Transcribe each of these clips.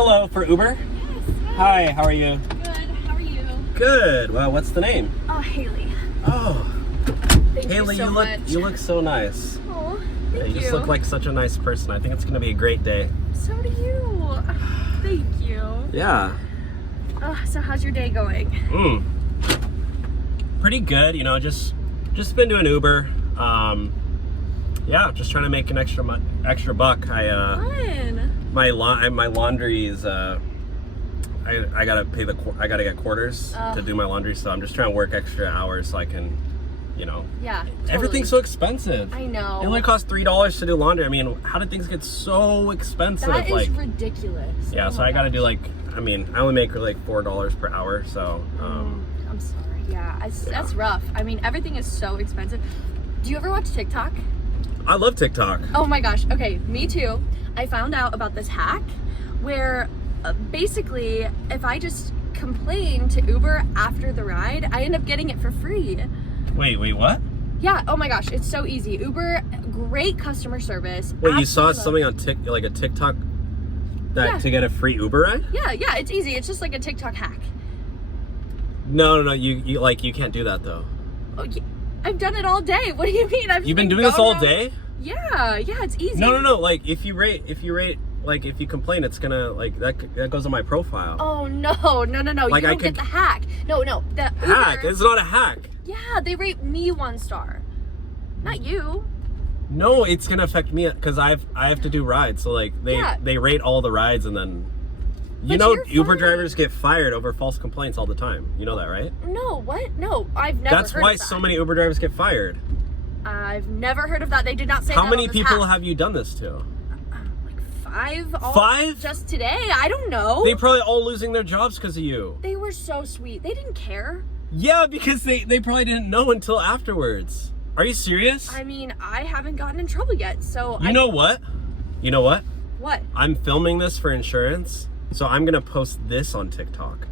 Hello, for Uber? Yes. Hi, how are you? Good. How are you? Good. Well, what's the name? Oh, Haley. Oh, Thank Haley, you so much. you look so nice. Oh, Yeah, thank you just look like such a nice person. I think it's gonna be a great day. So do you. Thank you. Yeah. So how's your day going? Pretty good. You know, just been doing Uber. Yeah, just trying to make an extra buck. Fun. My laundry is I gotta get quarters to do my laundry, so I'm just trying to work extra hours so I can, you know. Yeah. Totally. Everything's so expensive. I know. It only costs $3 to do laundry. I mean, how did things get so expensive? That is like, ridiculous. yeah, Oh so my I gotta do gosh. I only make like $4 per hour, so. I'm sorry. Yeah, that's rough. I mean, everything is so expensive. Do you ever watch TikTok? I love TikTok. Oh my gosh. Okay, me too. I found out about this hack where basically if I just complain to Uber after the ride, I end up getting it for free. Wait, what? Yeah, oh my gosh, it's so easy. Uber, great customer service. Wait, you saw Absolutely something on a TikTok that Yeah. to get a free Uber ride? Yeah, it's easy. It's just like a TikTok hack. No, you can't do that though. Oh, yeah. I've done it all day. What do you mean? You've been doing this all day? Yeah, it's easy. No. Like if you rate, like if you complain, it's gonna like that goes on my profile. Oh no. Like, you don't get the hack. No, the Hack? Uber, It's not a hack. Yeah, they rate me 1 star. Not you. No, it's gonna affect me because I have to do rides. So like they rate all the rides and then. You But know, you're Uber fine. drivers get fired over false complaints all the time. You know that, right? No, what? No, I've never That's heard why of that. so many Uber drivers get fired. I've never heard of that. They did not say How that many on this people hack. have you done this to? Like 5? All 5? Just today? I don't know. They probably all losing their jobs because of you. They were so sweet. They didn't care. Yeah, because they probably didn't know until afterwards. Are you serious? I mean, I haven't gotten in trouble yet, so You know what? What? I'm filming this for insurance, so I'm gonna post this on TikTok.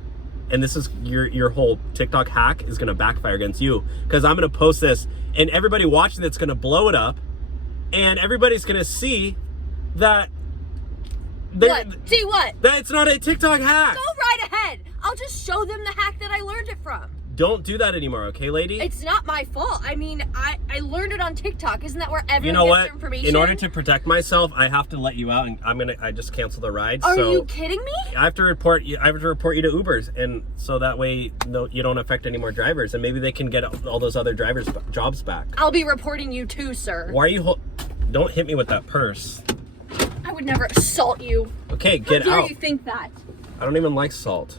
And this is your whole TikTok hack is gonna backfire against you because I'm gonna post this and everybody watching it's gonna blow it up and everybody's gonna see that See what? that it's not a TikTok hack. Go right ahead. I'll just show them the hack that I learned it from. Don't do that anymore, okay, lady? It's not my fault. I mean, I learned it on TikTok. Isn't that where everyone You know gets what? their information? In order to protect myself, I have to let you out, and I just cancel the ride. Are so you kidding me? I have to report you. I have to report you to Ubers, and so that way, you don't affect any more drivers, and maybe they can get all those other drivers' jobs back. I'll be reporting you too, sir. Why are you? Don't hit me with that purse. I would never assault you. Okay, get How dare out. you think that? I don't even like salt.